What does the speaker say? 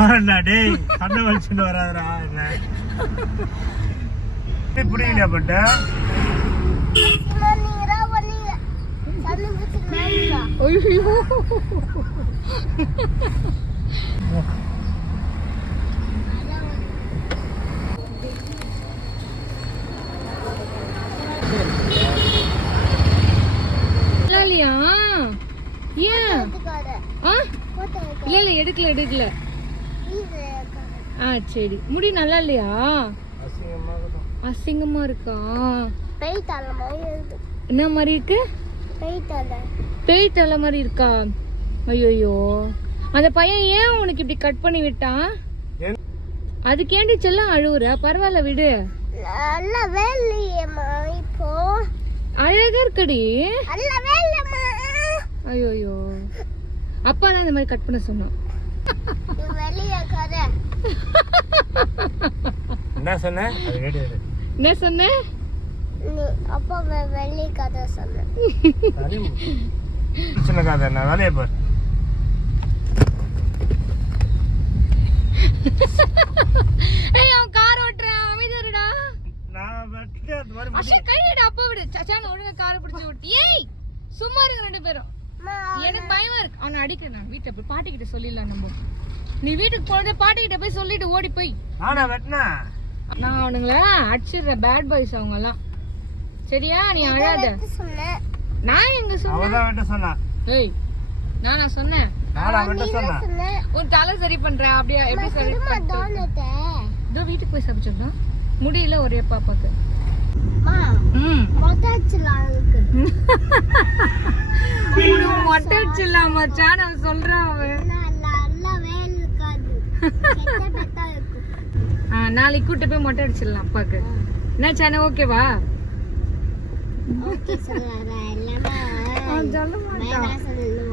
போறா டேய் கண்ணை வச்சுட்டு வராதடா என்ன புரியலையா பட்ட இல்ல எடுக்கல சரி முடி நல்லா இல்லையா அசிங்கமா இருக்கா என்ன மாதிரி இருக்கு பேய் தலை மாதிரி இருக்கா ஐயோ அந்த பையன் ஏன் உனக்கு இப்படி கட் பண்ணி விட்டான் அதுக்கேண்டி செல்லம் அழுவுற பரவாயில்ல விடு அழகா இருக்கடி ஐயோ அப்பா தான் இந்த மாதிரி கட் பண்ண சொன்னான் என்ன சொன்ன என்ன சொன்ன அப்பா வெள்ளி கதை சொன்ன சின்ன கதை என்ன வேலையை பாரு ஏய் அவன் கார் ஓட்டுறான் அமைதியாருடா நான் வெட்டிட்டு அந்த மாதிரி அஷா கையிட அப்பா விடு சச்சான ஒழுங்கா காரை பிடிச்சு ஓட்டி ஏய் சும்மா இருங்க ரெண்டு பேரும் எனக்கு பயமா இருக்கு அவனை அடிக்கிறேன் நான் வீட்டுல போய் பாட்டி கிட்ட சொல்லிடலாம் நம்ம நீ வீட்டுக்கு போனதே பாட்டி கிட்ட போய் சொல்லிட்டு ஓடி போய் ஆனா வெட்டினா நான் அவனுங்கள அடிச்சிடுறேன் பேட் பாய்ஸ் அவங்க எல்லாம் சரியா நீ அழாத நான் எங்க அவதான் வெட்ட சொன்னா ஏய் நானா சொன்னேன் நானா வெட்ட சொன்னா உன் தலை சரி பண்றேன் அப்படியே எப்படி சரி பண்றேன் இதோ வீட்டுக்கு போய் சமைச்சோம்னா முடியல ஒரே பாப்பாக்கு மொட்டை அடிச்சிடலாம் மச்சான் அவன் சொல்றான் அவன் நாளைக்கு கூட்டு போய் மொட்டை அடிச்சிடலாம் அப்பாக்கு என்ன சேனல் ஓகேவா சொல்ல மாட்டான்